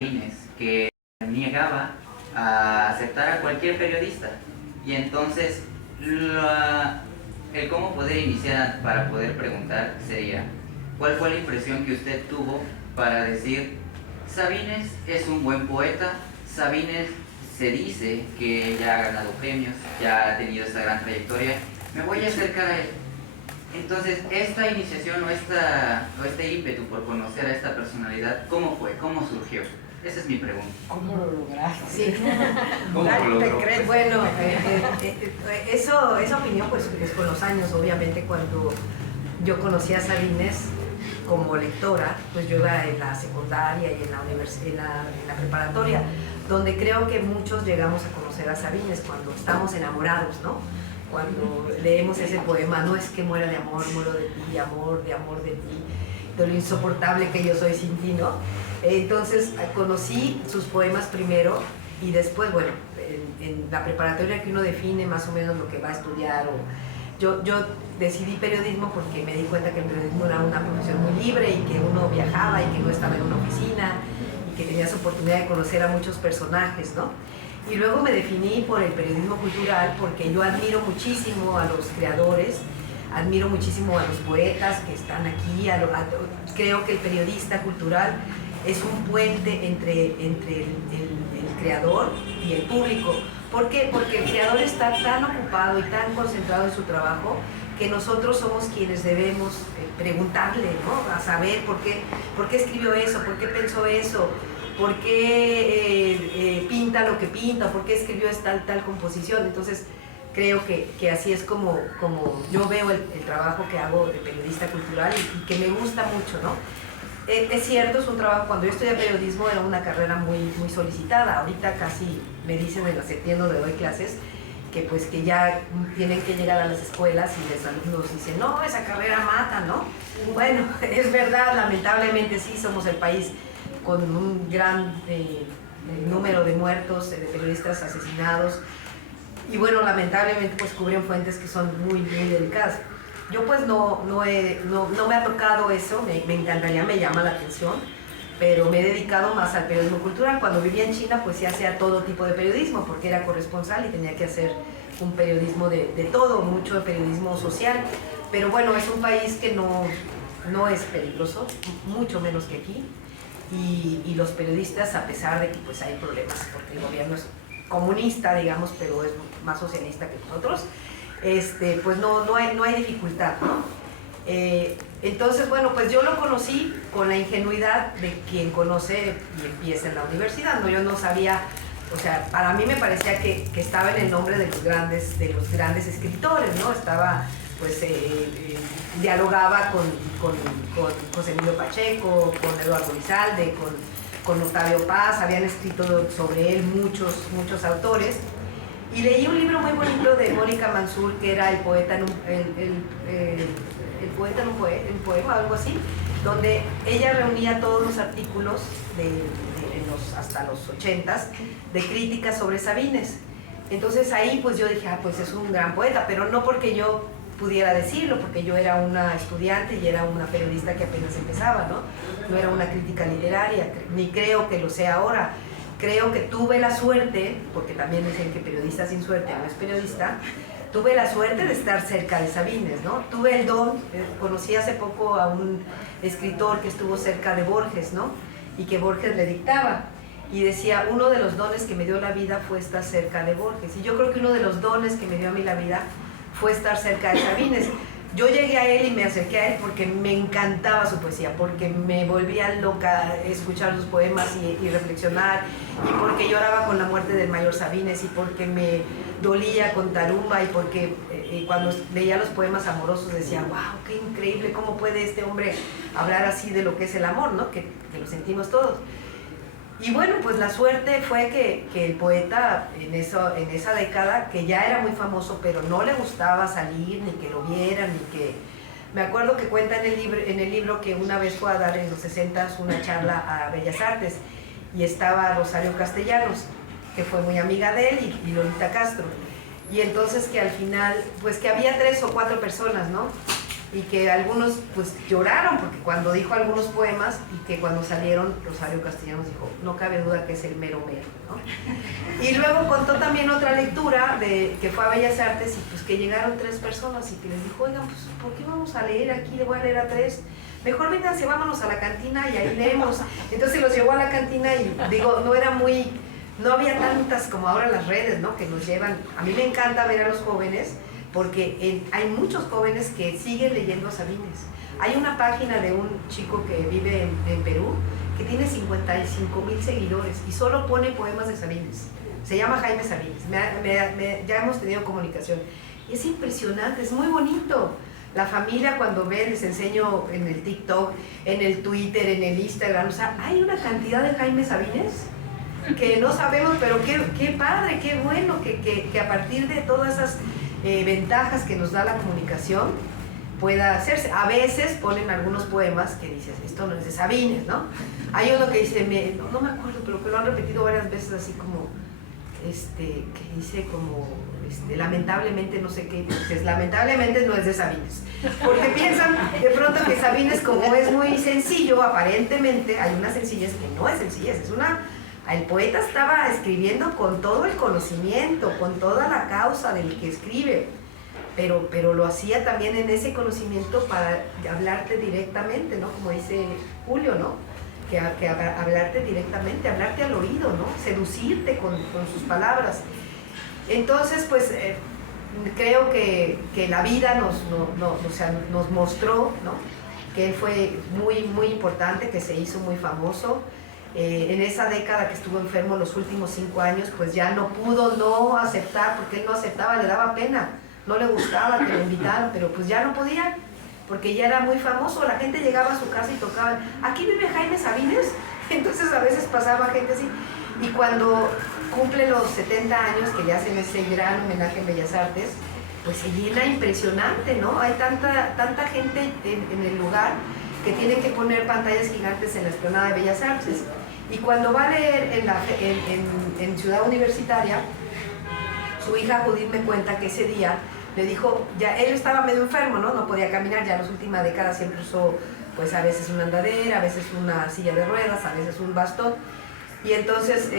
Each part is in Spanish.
que negaba a aceptar a cualquier periodista. Y entonces el cómo poder iniciar para poder preguntar sería: ¿cuál fue la impresión que usted tuvo para decir Sabines es un buen poeta? Sabines se dice que ya ha ganado premios, ya ha tenido esa gran trayectoria, me voy a acercar a él. Entonces, esta iniciación o este ímpetu por conocer a esta personalidad, ¿cómo fue? ¿Cómo surgió? Esa es mi pregunta. ¿Cómo lo lograste? Sí. ¿Cómo lo logró? Bueno, esa opinión pues es con los años. Obviamente cuando yo conocí a Sabines como lectora, pues yo iba en la secundaria y en la preparatoria, donde creo que muchos llegamos a conocer a Sabines cuando estamos enamorados, ¿no? Cuando leemos ese poema: no es que muera de amor, muero de ti, de amor de ti, de lo insoportable que yo soy sin ti, ¿no? Entonces conocí sus poemas primero y después, bueno, en la preparatoria que uno define más o menos lo que va a estudiar. Yo decidí periodismo porque me di cuenta que el periodismo era una profesión muy libre y que uno viajaba y que no estaba en una oficina y que tenías oportunidad de conocer a muchos personajes, ¿no? Y luego me definí por el periodismo cultural porque yo admiro muchísimo a los creadores, admiro muchísimo a los poetas que están aquí, creo que el periodista cultural es un puente entre el creador y el público. ¿Por qué? Porque el creador está tan ocupado y tan concentrado en su trabajo que nosotros somos quienes debemos preguntarle, ¿no? A saber por qué escribió eso, por qué pensó eso, por qué pinta lo que pinta, por qué escribió tal composición. Entonces creo que así es como yo veo el trabajo que hago de periodista cultural y que me gusta mucho, ¿no? Es cierto, es un trabajo. Cuando yo estudié periodismo era una carrera muy solicitada. Ahorita casi me dicen en la septiembre donde doy clases que ya tienen que llegar a las escuelas y los alumnos dicen: no, esa carrera mata, ¿no? Bueno, es verdad, lamentablemente sí, somos el país con un gran número de muertos, de periodistas asesinados, y bueno, lamentablemente pues cubren fuentes que son muy delicadas. Yo pues no me ha tocado eso, me encantaría, me llama la atención, pero me he dedicado más al periodismo cultural. Cuando vivía en China pues sí hacía todo tipo de periodismo porque era corresponsal y tenía que hacer un periodismo de todo, mucho de periodismo social. Pero bueno, es un país que no es peligroso, mucho menos que aquí, y los periodistas, a pesar de que pues hay problemas porque el gobierno es comunista, digamos, pero es más socialista que nosotros, pues no hay dificultad, ¿no? Entonces, bueno, pues yo lo conocí con la ingenuidad de quien conoce y empieza en la universidad, ¿no? Yo no sabía, o sea, para mí me parecía que estaba en el nombre de los grandes escritores, ¿no? Estaba, pues, dialogaba con José Emilio Pacheco, con Eduardo Lizalde, con Octavio Paz, habían escrito sobre él muchos autores. Y leí un libro muy bonito de Mónica Mansur, que era el poeta en un poema, algo así, donde ella reunía todos los artículos hasta los 80s de críticas sobre Sabines. Entonces ahí pues yo dije: pues es un gran poeta, pero no porque yo pudiera decirlo, porque yo era una estudiante y era una periodista que apenas empezaba, ¿no? No era una crítica literaria, ni creo que lo sea ahora. Creo que tuve la suerte, porque también dicen que periodista sin suerte no es periodista, tuve la suerte de estar cerca de Sabines, ¿no? Tuve el don, conocí hace poco a un escritor que estuvo cerca de Borges, ¿no? Y que Borges le dictaba, y decía: uno de los dones que me dio la vida fue estar cerca de Borges. Y yo creo que uno de los dones que me dio a mí la vida fue estar cerca de Sabines. Yo llegué a él y me acerqué a él porque me encantaba su poesía, porque me volvía loca escuchar sus poemas y reflexionar, y porque lloraba con la muerte del mayor Sabines, y porque me dolía con Tarumba, y porque cuando leía los poemas amorosos decía: wow, qué increíble, cómo puede este hombre hablar así de lo que es el amor, ¿no? Que lo sentimos todos. Y bueno, pues la suerte fue que el poeta en esa década, que ya era muy famoso, pero no le gustaba salir, ni que lo vieran, ni que... Me acuerdo que cuenta en el libro que una vez fue a dar en los 60s una charla a Bellas Artes, y estaba Rosario Castellanos, que fue muy amiga de él, y Lolita Castro. Y entonces que al final, pues que había 3 o 4 personas, ¿no? y que algunos pues lloraron porque cuando dijo algunos poemas y que cuando salieron Rosario Castellanos dijo, no cabe duda que es el mero mero, ¿no? Y luego contó también otra lectura de que fue a Bellas Artes y pues que llegaron 3 personas y que les dijo, oigan, pues ¿por qué vamos a leer aquí? Le voy a leer a 3. Mejor vénganse, vámonos a la cantina y ahí leemos. Entonces los llevó a la cantina y digo, no había tantas como ahora las redes, ¿no? Que nos llevan. A mí me encanta ver a los jóvenes porque hay muchos jóvenes que siguen leyendo a Sabines. Hay una página de un chico que vive en Perú que tiene 55,000 seguidores y solo pone poemas de Sabines. Se llama Jaime Sabines. Ya hemos tenido comunicación. Y es impresionante, es muy bonito. La familia cuando ve, les enseño en el TikTok, en el Twitter, en el Instagram, o sea, hay una cantidad de Jaime Sabines que no sabemos, pero qué padre, qué bueno que a partir de todas esas ventajas que nos da la comunicación pueda hacerse. A veces ponen algunos poemas que dices, esto no es de Sabines, ¿no? Hay uno que dice, no me acuerdo, pero que lo han repetido varias veces así como, que dice como, lamentablemente no sé qué, pues lamentablemente no es de Sabines, porque piensan de pronto que Sabines como es muy sencillo, aparentemente hay una sencillez que no es sencillez, el poeta estaba escribiendo con todo el conocimiento, con toda la causa del que escribe, pero lo hacía también en ese conocimiento para hablarte directamente, ¿no? Como dice Julio, ¿no? Que hablarte directamente, hablarte al oído, ¿no? Seducirte con sus palabras. Entonces, pues, creo que la vida nos mostró, ¿no? Que él fue muy, muy importante, que se hizo muy famoso. En esa década que estuvo enfermo, los últimos 5 años, pues ya no pudo no aceptar, porque él no aceptaba, le daba pena, no le gustaba que lo invitaran, pero pues ya no podía, porque ya era muy famoso. La gente llegaba a su casa y tocaban, aquí vive Jaime Sabines, entonces a veces pasaba gente así, y cuando cumple los 70 años, que le hacen ese gran homenaje en Bellas Artes, pues se llena impresionante, ¿no? Hay tanta gente en el lugar que tienen que poner pantallas gigantes en la explanada de Bellas Artes. Y cuando va a leer en Ciudad Universitaria, su hija Judith me cuenta que ese día le dijo, ya él estaba medio enfermo, ¿no? No podía caminar, ya en las últimas décadas siempre usó, pues a veces una andadera, a veces una silla de ruedas, a veces un bastón. Y entonces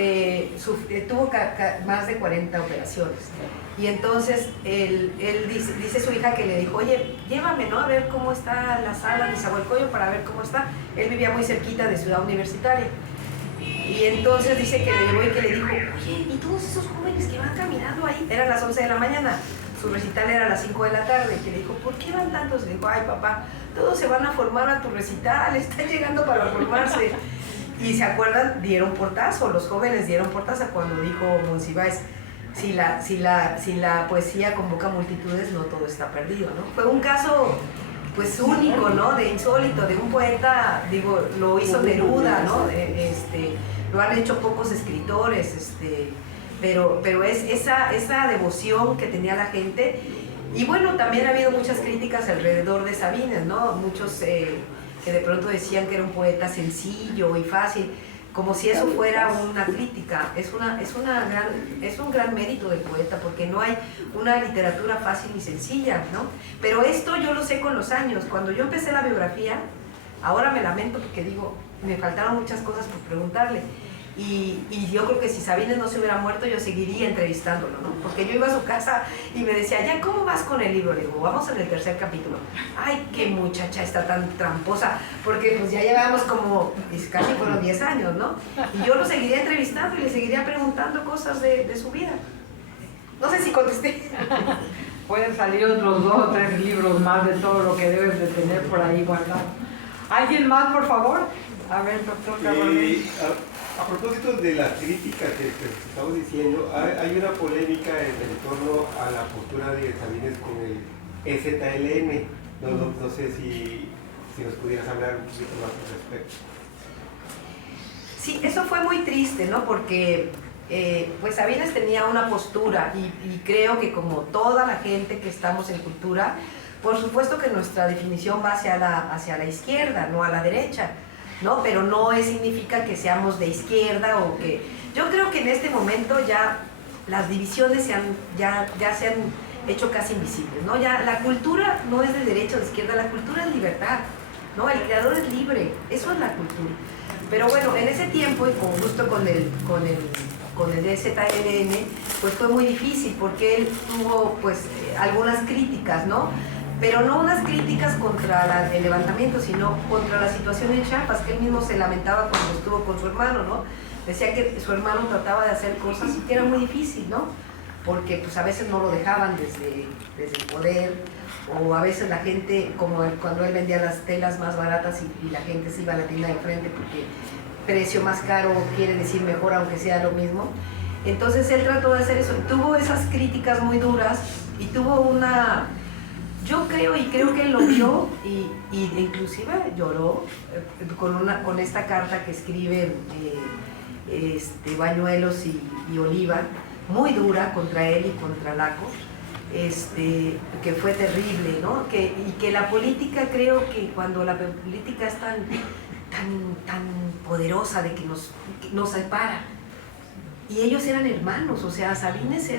tuvo más de 40 operaciones. Y entonces él dice su hija que le dijo, oye, llévame, ¿no? A ver cómo está la sala de Nezahualcóyotl para ver cómo está. Él vivía muy cerquita de Ciudad Universitaria. Y entonces dice que le llevó y que le dijo, oye, ¿y todos esos jóvenes que van caminando ahí? Eran las 11 de la mañana, su recital era a las 5 de la tarde. Y que le dijo, ¿por qué van tantos? Le dijo, ay papá, todos se van a formar a tu recital, están llegando para formarse. Y se acuerdan, dieron portazo, los jóvenes dieron portazo cuando dijo Monsiváis, si la poesía convoca multitudes, no todo está perdido, ¿no? Fue un caso pues único, ¿no? De insólito, de un poeta, digo, lo hizo Neruda, ¿no? Lo han hecho pocos escritores, pero es esa devoción que tenía la gente. Y bueno, también ha habido muchas críticas alrededor de Sabines, ¿no? Muchos que de pronto decían que era un poeta sencillo y fácil, como si eso fuera una crítica. Es un gran mérito del poeta, porque no hay una literatura fácil y sencilla, ¿no? Pero esto yo lo sé con los años. Cuando yo empecé la biografía, ahora me lamento porque digo, me faltaron muchas cosas por preguntarle. Y yo creo que si Sabines no se hubiera muerto, yo seguiría entrevistándolo, ¿no? Porque yo iba a su casa y me decía, ya, ¿cómo vas con el libro? Le digo, vamos en el 3er capítulo. Ay, qué muchacha está tan tramposa, porque pues ya llevábamos como, casi fueron 10 años, ¿no? Y yo lo seguiría entrevistando y le seguiría preguntando cosas de su vida. No sé si contesté. Pueden salir otros 2 o 3 libros más de todo lo que debes de tener por ahí guardado. ¿Alguien más, por favor? A ver, doctor Carlos. A propósito de la crítica que estamos diciendo, hay una polémica en torno a la postura de Sabines con el EZLN. No sé si nos pudieras hablar un poquito más al respecto. Sí, eso fue muy triste, ¿no? Porque pues Sabines tenía una postura y creo que como toda la gente que estamos en cultura, por supuesto que nuestra definición va hacia la izquierda, no a la derecha, ¿no? Pero no significa que seamos de izquierda o que... Yo creo que en este momento ya las divisiones ya se han hecho casi invisibles, ¿no? Ya la cultura no es de derecha o de izquierda, la cultura es libertad, ¿no? El creador es libre, eso es la cultura. Pero bueno, en ese tiempo, y justo con el EZLN, pues fue muy difícil porque él tuvo pues algunas críticas, ¿no? Pero no unas críticas contra el levantamiento, sino contra la situación en Chiapas, que él mismo se lamentaba cuando estuvo con su hermano, ¿no? Decía que su hermano trataba de hacer cosas y que era muy difícil, ¿no? Porque pues a veces no lo dejaban desde el poder, o a veces la gente, como cuando él vendía las telas más baratas y la gente se iba a la tienda de enfrente porque precio más caro quiere decir mejor aunque sea lo mismo. Entonces él trató de hacer eso, tuvo esas críticas muy duras y tuvo una... Yo creo que él lo vio y inclusive lloró con esta carta que escriben Bañuelos y Oliva, muy dura contra él y contra Laco, que fue terrible, ¿no? Y que la política, creo que cuando la política es tan poderosa de que nos separa. Y ellos eran hermanos, o sea, Sabines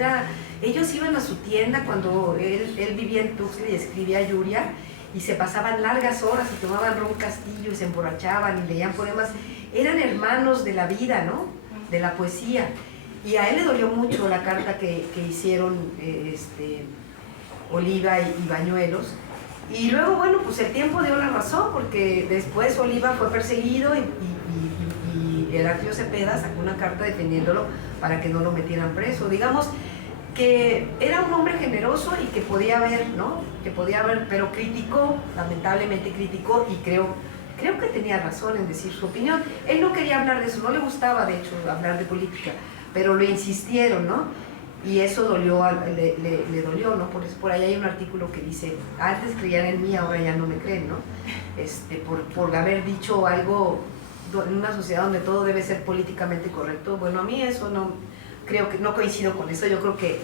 ellos iban a su tienda cuando él vivía en Tuxtla y escribía Yuria, y se pasaban largas horas y tomaban ron Castillo y se emborrachaban y leían poemas. Eran hermanos de la vida, ¿no? De la poesía. Y a él le dolió mucho la carta que hicieron Oliva y Bañuelos. Y luego, bueno, pues el tiempo dio la razón, porque después Oliva fue perseguido y Heraclio Cepeda sacó una carta defendiéndolo para que no lo metieran preso. Digamos que era un hombre generoso y que podía haber, ¿no? Que podía haber, pero criticó, lamentablemente criticó, y creo que tenía razón en decir su opinión. Él no quería hablar de eso, no le gustaba de hecho hablar de política, pero lo insistieron, ¿no? Y eso dolió, le dolió, ¿no? Por ahí hay un artículo que dice, antes creían en mí, ahora ya no me creen, ¿no? Por haber dicho algo en una sociedad donde todo debe ser políticamente correcto. Bueno, a mí eso no, creo que no coincido con eso. Yo creo que,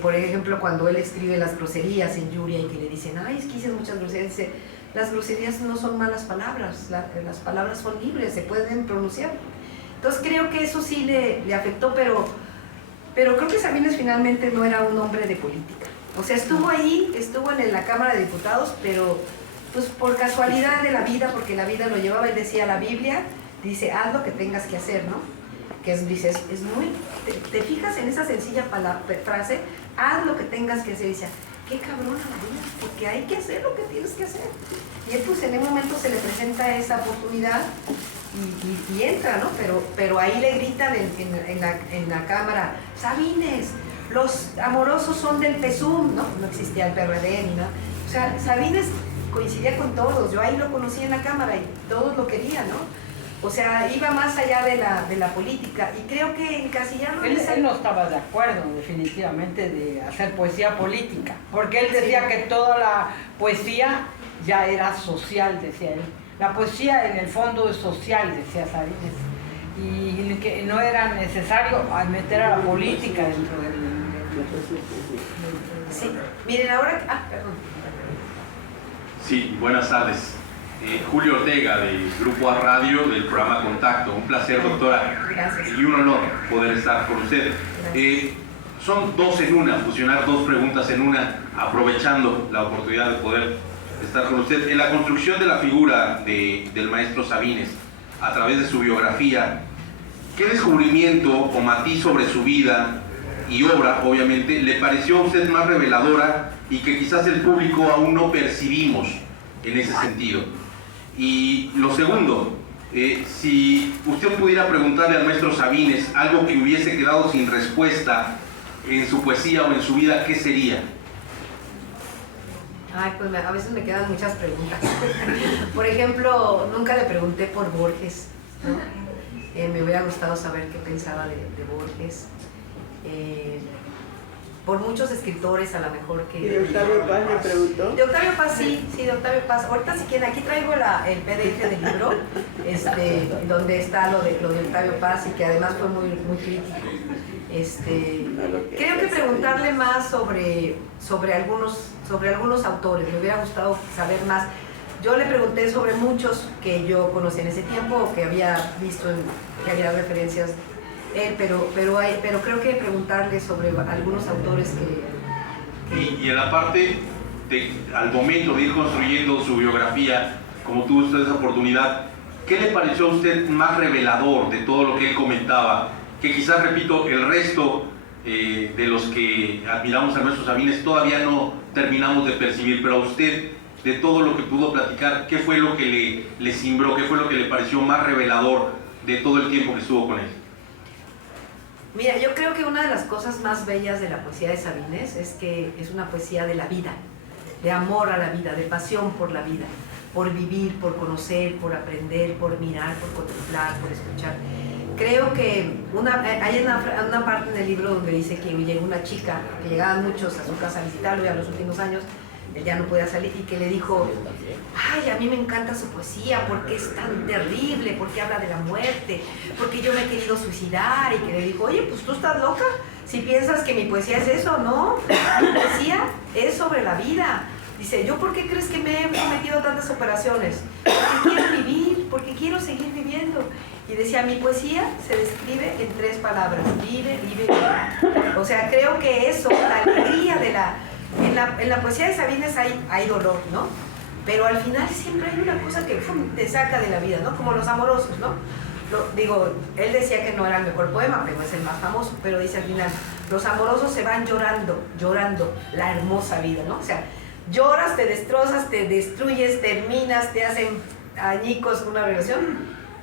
por ejemplo, cuando él escribe las groserías en Yuria y que le dicen, ay, es que dices muchas groserías, dice, las groserías no son malas palabras, las palabras son libres, se pueden pronunciar. Entonces creo que eso sí le afectó, pero creo que Sabines finalmente no era un hombre de política. O sea, estuvo ahí, estuvo en la Cámara de Diputados, pero pues por casualidad de la vida, porque la vida lo llevaba. Él decía, la Biblia dice, haz lo que tengas que hacer, ¿no? Que es muy... Te fijas en esa sencilla frase, haz lo que tengas que hacer, y decía, qué cabrona la vida, porque hay que hacer lo que tienes que hacer. Y él pues en un momento se le presenta esa oportunidad y entra, ¿no? Pero ahí le gritan en la cámara, Sabines, los amorosos son del PSUM, ¿no? No existía el PRD ni nada. O sea, Sabines coincidía con todos, yo ahí lo conocí en la cámara y todos lo querían, ¿no? O sea, iba más allá de la política, y creo que encasillarlo... Él no estaba de acuerdo, definitivamente, de hacer poesía política, porque él decía que toda la poesía ya era social, decía él. La poesía en el fondo es social, decía Sabines, y que no era necesario meter a la política dentro del... Sí, miren ahora... perdón. Sí, buenas tardes. Julio Ortega, del Grupo A Radio, del programa Contacto. Un placer, doctora. Gracias. Y un honor poder estar con usted. Son dos en una, fusionar dos preguntas en una, aprovechando la oportunidad de poder estar con usted. En la construcción de la figura del maestro Sabines, a través de su biografía, ¿qué descubrimiento o matiz sobre su vida y obra, obviamente, le pareció a usted más reveladora y que quizás el público aún no percibimos en ese sentido? Y lo segundo, si usted pudiera preguntarle al maestro Sabines algo que hubiese quedado sin respuesta en su poesía o en su vida, ¿qué sería? Ay, pues a veces me quedan muchas preguntas. Por ejemplo, nunca le pregunté por Borges, ¿no? Me hubiera gustado saber qué pensaba de Borges. Por muchos escritores, a lo mejor que... ¿Y de Octavio Paz le preguntó? De Octavio Paz, sí, de Octavio Paz. Ahorita si quieren, aquí traigo el PDF del libro, donde está lo de Octavio Paz, y que además fue muy, muy crítico. Creo que preguntarle más sobre algunos autores, me hubiera gustado saber más. Yo le pregunté sobre muchos que yo conocí en ese tiempo, que había visto, que había referencias él, pero creo que preguntarle sobre algunos autores Y en la parte al momento de ir construyendo su biografía, como tuvo usted esa oportunidad, ¿qué le pareció a usted más revelador de todo lo que él comentaba? Que quizás, repito, el resto de los que admiramos a nuestros Sabines todavía no terminamos de percibir, pero a usted, de todo lo que pudo platicar, ¿qué fue lo que le cimbró? ¿Qué fue lo que le pareció más revelador de todo el tiempo que estuvo con él? Mira, yo creo que una de las cosas más bellas de la poesía de Sabines es que es una poesía de la vida, de amor a la vida, de pasión por la vida, por vivir, por conocer, por aprender, por mirar, por contemplar, por escuchar. Creo que hay una parte en el libro donde dice que llegó una chica, que llegaban muchos a su casa a visitarlo ya en los últimos años, él ya no podía salir, y que le dijo: ay, a mí me encanta su poesía porque es tan terrible, porque habla de la muerte, porque yo me he querido suicidar. Y que le dijo: oye, pues tú estás loca si piensas que mi poesía es eso, ¿no? Mi poesía es sobre la vida. Dice: ¿yo por qué crees que me he sometido a tantas operaciones? Porque quiero vivir, porque quiero seguir viviendo. Y decía: mi poesía se describe en 3 palabras: vive, vive, vive. O sea, creo que eso, la alegría de la... En la poesía de Sabines hay dolor, ¿no? Pero al final siempre hay una cosa que te saca de la vida, ¿no? Como Los Amorosos, ¿no? Digo, él decía que no era el mejor poema, pero es el más famoso, pero dice al final: los amorosos se van llorando, llorando la hermosa vida, ¿no? O sea, lloras, te destrozas, te destruyes, terminas, te hacen añicos una relación,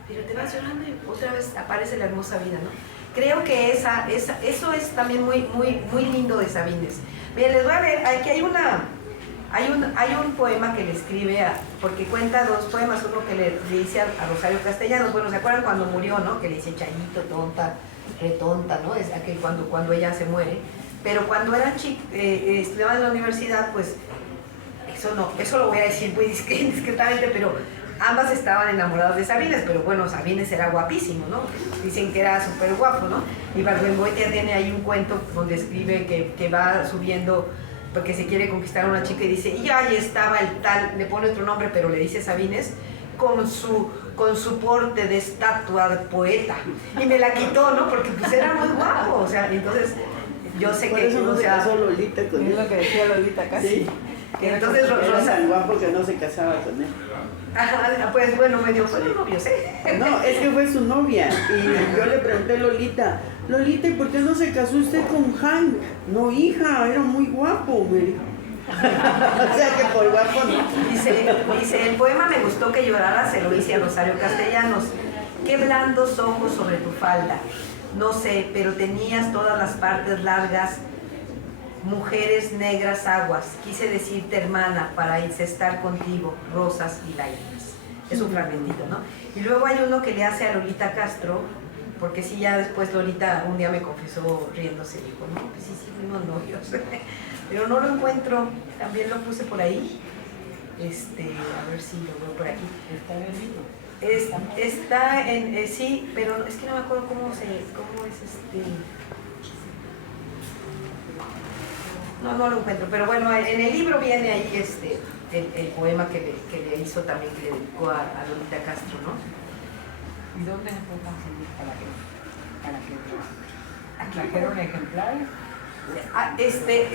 pero te vas llorando y otra vez aparece la hermosa vida, ¿no? Creo que eso es también muy lindo de Sabines. Bien, les voy a leer, aquí hay un poema que le escribe, porque cuenta 2 poemas, uno que le dice a Rosario Castellanos. Bueno, ¿se acuerdan cuando murió, no? Que le dice: Chayito, tonta, retonta, ¿no? Es aquel cuando ella se muere. Pero cuando era estudiaba en la universidad, pues, eso lo voy a decir muy discretamente, pero ambas estaban enamoradas de Sabines, pero bueno, Sabines era guapísimo, ¿no? Dicen que era súper guapo, ¿no? Y Ibargüengoitia tiene ahí un cuento donde escribe que va subiendo porque se quiere conquistar a una chica y dice: y ahí estaba el tal, le pone otro nombre, pero le dice Sabines, con su porte de estatua de poeta. Y me la quitó, ¿no? Porque pues era muy guapo, o sea, entonces yo sé por que... eso no se casó Lolita con él. Es lo que decía Lolita casi. Sí. Entonces Era tan guapo que no se casaba con él. Ajá, pues bueno, medio fueron novios, ¿eh? No, es que fue su novia. Y yo le pregunté a Lolita: Lolita, ¿y por qué no se casó usted con Hank? No, hija, era muy guapo, me dijo. O sea que por guapo no. Dice: el poema me gustó que llorara, se lo hice a Rosario Castellanos. Qué blandos ojos sobre tu falda. No sé, pero tenías todas las partes largas. Mujeres negras aguas, quise decirte hermana para incestar contigo, rosas y lágrimas. Es un fragmentito, ¿no? Y luego hay uno que le hace a Lolita Castro, porque sí, ya después Lolita un día me confesó riéndose, dijo: no, pues sí, fuimos novios, pero no lo encuentro, también lo puse por ahí, a ver si lo veo por aquí. Está en el libro. Está en, sí, pero es que no me acuerdo cómo es No lo encuentro, pero bueno, en el libro viene ahí el poema que le hizo también, que le dedicó a Lolita Castro, ¿no? ¿Y dónde se puede conseguir para que trajeron ejemplares?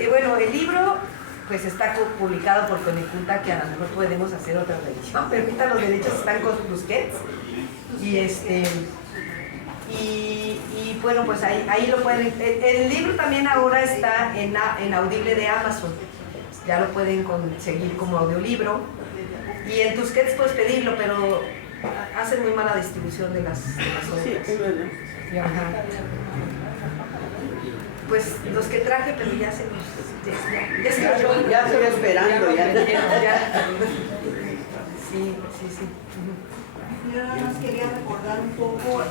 Bueno, el libro pues está publicado por Coneculta, que a lo mejor podemos hacer otra revisión, pero ahorita los derechos están con Busquets y bueno, pues ahí lo pueden. El libro también ahora está en Audible de Amazon, ya lo pueden conseguir como audiolibro, y en Tusquets puedes pedirlo, pero hacen muy mala distribución de las obras. Sí, es verdad. Ajá. Pues los que traje, pero ya se los... Ya estoy esperando, ya. Sí. Yo nada más quería recordar un poco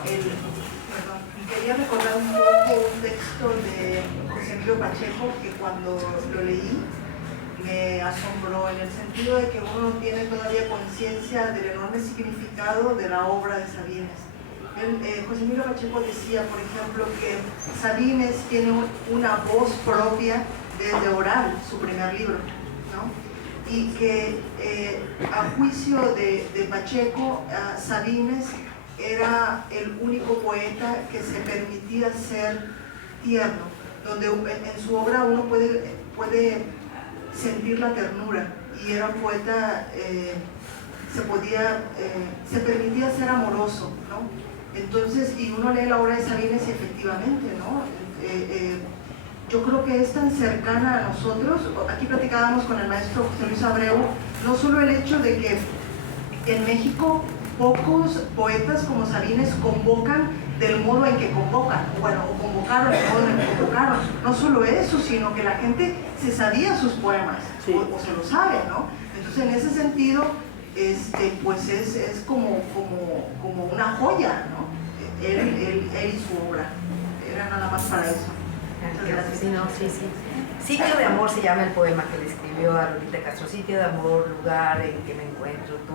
un texto de José Emilio Pacheco que cuando lo leí me asombró, en el sentido de que uno no tiene todavía conciencia del enorme significado de la obra de Sabines. José Emilio Pacheco decía, por ejemplo, que Sabines tiene una voz propia desde Oral, su primer libro, ¿no? Y que a juicio de Pacheco, Sabines era el único poeta que se permitía ser tierno, donde en su obra uno puede sentir la ternura, y era un poeta, se permitía ser amoroso, ¿no? Entonces, y uno lee la obra de Sabines y efectivamente, ¿no? Yo creo que es tan cercana a nosotros. Aquí platicábamos con el maestro José Luis Abreu, no solo el hecho de que en México pocos poetas como Sabines convocan del modo en que convocan, bueno, o convocaron del modo en que convocaron. No solo eso, sino que la gente se sabía sus poemas, sí, o se lo sabe, ¿no? Entonces, en ese sentido, pues es como una joya, ¿no? Él y su obra. Era nada más para eso. Gracias. Sí, no, sí, sí. Sitio de amor se llama el poema que le escribió a Lolita Castro. Sitio de amor, lugar en que me encuentro, tú,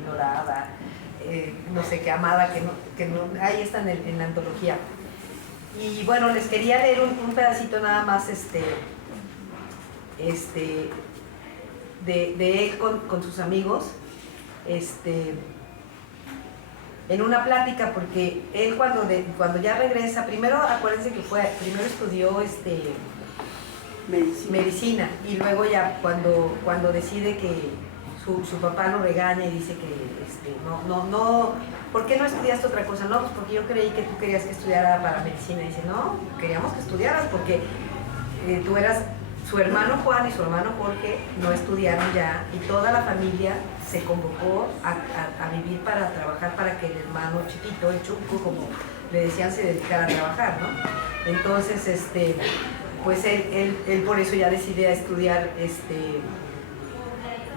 ignorada, no sé qué, amada, que no, ahí está en la antología. Y bueno, les quería leer un pedacito nada más de él con sus amigos, en una plática, porque él cuando ya regresa, primero acuérdense que primero estudió medicina, y luego ya cuando decide que su papá lo regaña y dice que no, ¿por qué no estudiaste otra cosa? No, pues porque yo creí que tú querías que estudiara para medicina. Y dice, no, queríamos que estudiaras porque tú eras, su hermano Juan y su hermano Jorge no estudiaron ya, y toda la familia se convocó a vivir para trabajar para que el hermano chiquito, el Chuco, como le decían, se dedicara a trabajar, ¿no? Entonces, pues él por eso ya decide estudiar,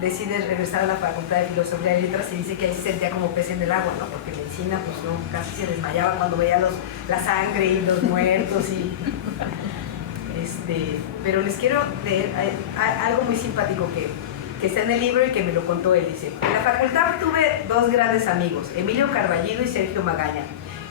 decide regresar a la Facultad de Filosofía y Letras, y dice que ahí se sentía como pez en el agua, ¿no? Porque medicina, pues no, casi se desmayaba cuando veía la sangre y los muertos y... pero les quiero leer algo muy simpático que está en el libro y que me lo contó él. Dice, en la facultad tuve dos grandes amigos, Emilio Carballido y Sergio Magaña,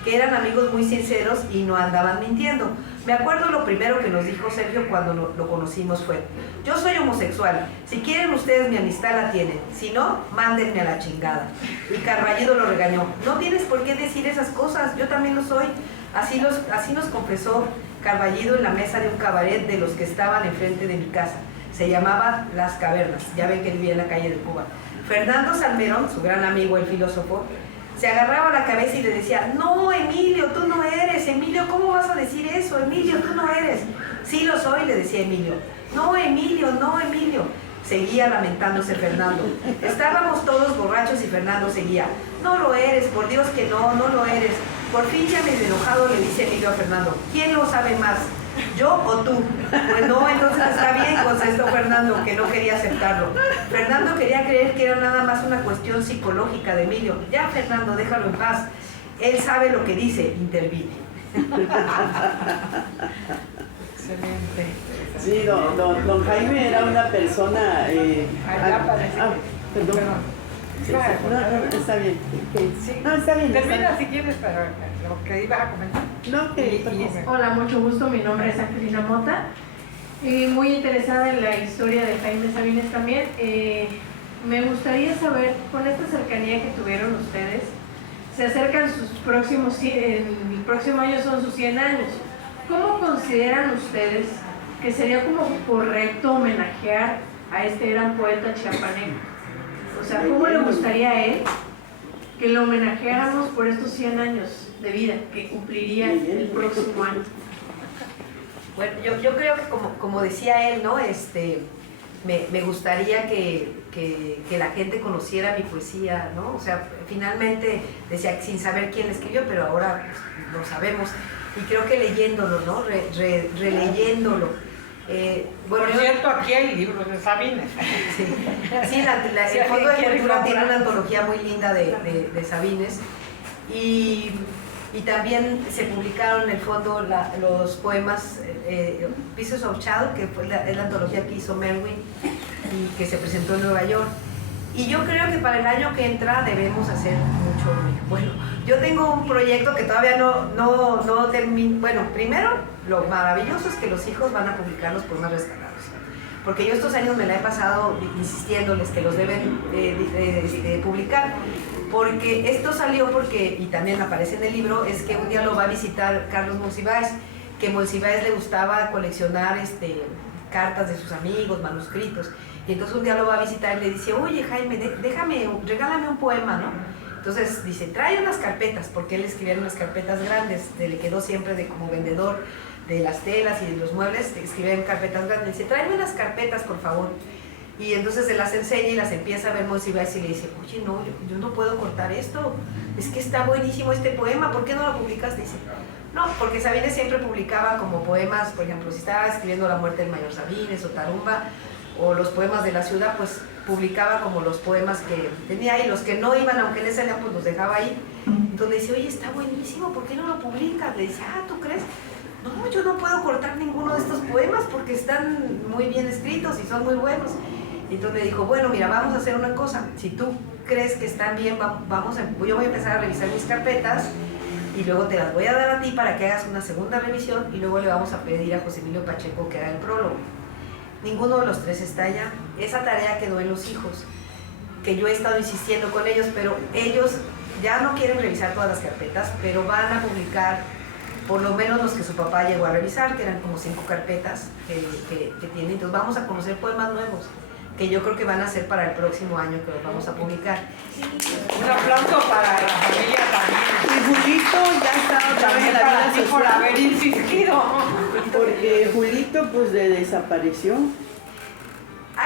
que eran amigos muy sinceros y no andaban mintiendo. Me acuerdo lo primero que nos dijo Sergio cuando lo conocimos fue, yo soy homosexual, si quieren ustedes mi amistad la tienen, si no, mándenme a la chingada. Y Carballido lo regañó, no tienes por qué decir esas cosas, yo también lo soy. Así nos confesó Carballido en la mesa de un cabaret de los que estaban enfrente de mi casa. Se llamaba Las Cavernas, ya ven que vivía en la calle de Cuba. Fernando Salmerón, su gran amigo, el filósofo, se agarraba la cabeza y le decía, no, Emilio, tú no eres, Emilio, ¿cómo vas a decir eso? Emilio, tú no eres. Sí lo soy, le decía Emilio. No, Emilio, no, Emilio. Seguía lamentándose Fernando. Estábamos todos borrachos y Fernando seguía, no lo eres, por Dios que no lo eres. Por fin ya medio enojado le dice Emilio a Fernando, ¿quién lo sabe más? ¿Yo o tú? Pues no, entonces está bien, contestó Fernando, que no quería aceptarlo. Fernando quería creer que era nada más una cuestión psicológica de Emilio. Ya, Fernando, déjalo en paz. Él sabe lo que dice, intervine. Excelente. Sí, don Jaime era una persona... Allá parece perdón. Sí, claro, no, está bien. Sí. No, está bien. Termina si quieres, pero lo que ibas a comentar. No, que Hola, mucho gusto. Mi nombre es Angelina Mota. Muy interesada en la historia de Jaime Sabines también. Me gustaría saber, con esta cercanía que tuvieron ustedes, se acercan sus próximos, el próximo año son sus 100 años. ¿Cómo consideran ustedes que sería como correcto homenajear a este gran poeta chiapaneco? O sea, ¿cómo le gustaría a él que lo homenajeáramos por estos 100 años de vida que cumpliría el próximo año? Bueno, yo creo que como decía él, ¿no? Me gustaría que la gente conociera mi poesía, ¿no? O sea, finalmente decía sin saber quién la escribió, pero ahora pues, lo sabemos. Y creo que leyéndolo, ¿no? Releyéndolo. Bueno, por cierto, aquí hay libros de Sabines. Sí, el Fondo de Cultura tiene una antología muy linda de Sabines. Y también se publicaron en el fondo los poemas Pieces of Child, que es la antología que hizo Merwin y que se presentó en Nueva York. Y yo creo que para el año que entra debemos hacer mucho. Bueno, yo tengo un proyecto que todavía no termino. Bueno, primero, lo maravilloso es que los hijos van a publicar los poemas rescatados. Porque yo estos años me la he pasado insistiéndoles que los deben publicar. Porque esto salió porque, y también aparece en el libro, es que un día lo va a visitar Carlos Monsiváis, que Monsiváis le gustaba coleccionar cartas de sus amigos, manuscritos. Y entonces un día lo va a visitar y le dice, oye Jaime, regálame un poema, ¿no? Entonces dice, trae unas carpetas, porque él escribía en unas carpetas grandes, le quedó siempre como vendedor de las telas y de los muebles, escribía en carpetas grandes. Dice, tráeme unas carpetas, por favor. Y entonces se las enseña y las empieza a ver Monsiváis y le dice, oye, no, yo no puedo cortar esto, es que está buenísimo este poema, ¿por qué no lo publicaste? Dice, no, porque Sabines siempre publicaba como poemas, por ejemplo, si estaba escribiendo La muerte del mayor Sabines o Tarumba, o los poemas de la ciudad, pues publicaba como los poemas que tenía ahí, los que no iban, aunque le salían, pues los dejaba ahí. Entonces le dice, oye, está buenísimo, ¿por qué no lo publicas? Le dice, ¿tú crees? No, yo no puedo cortar ninguno de estos poemas porque están muy bien escritos y son muy buenos. Y entonces le dijo, bueno, mira, vamos a hacer una cosa, si tú crees que están bien, yo voy a empezar a revisar mis carpetas y luego te las voy a dar a ti para que hagas una segunda revisión y luego le vamos a pedir a José Emilio Pacheco que haga el prólogo. Ninguno de los tres está allá. Esa tarea quedó en los hijos, que yo he estado insistiendo con ellos, pero ellos ya no quieren revisar todas las carpetas, pero van a publicar por lo menos los que su papá llegó a revisar, que eran como 5 carpetas que tienen. Entonces vamos a conocer poemas nuevos, que yo creo que van a ser para el próximo año que los vamos a publicar. Un aplauso para la familia también. Y Julito ya está otra vez en la Para vida ti por haber social, insistido. porque Julito pues desapareció.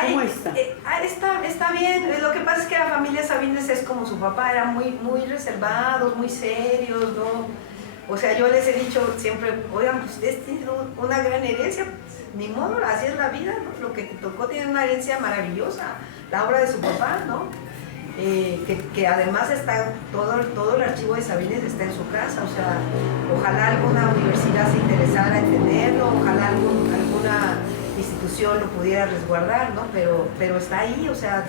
¿Cómo está? Está bien. Lo que pasa es que la familia Sabines es como su papá, eran muy reservados, muy serios, ¿no? O sea, yo les he dicho siempre, oigan, pues ustedes tienen una gran herencia, ni modo, así es la vida, ¿no? Lo que te tocó tiene una herencia maravillosa, la obra de su papá, ¿no? Que además está, todo el archivo de Sabines está en su casa, o sea, ojalá alguna universidad se interesara en tenerlo, ojalá alguna institución lo pudiera resguardar, ¿no? Pero está ahí, o sea,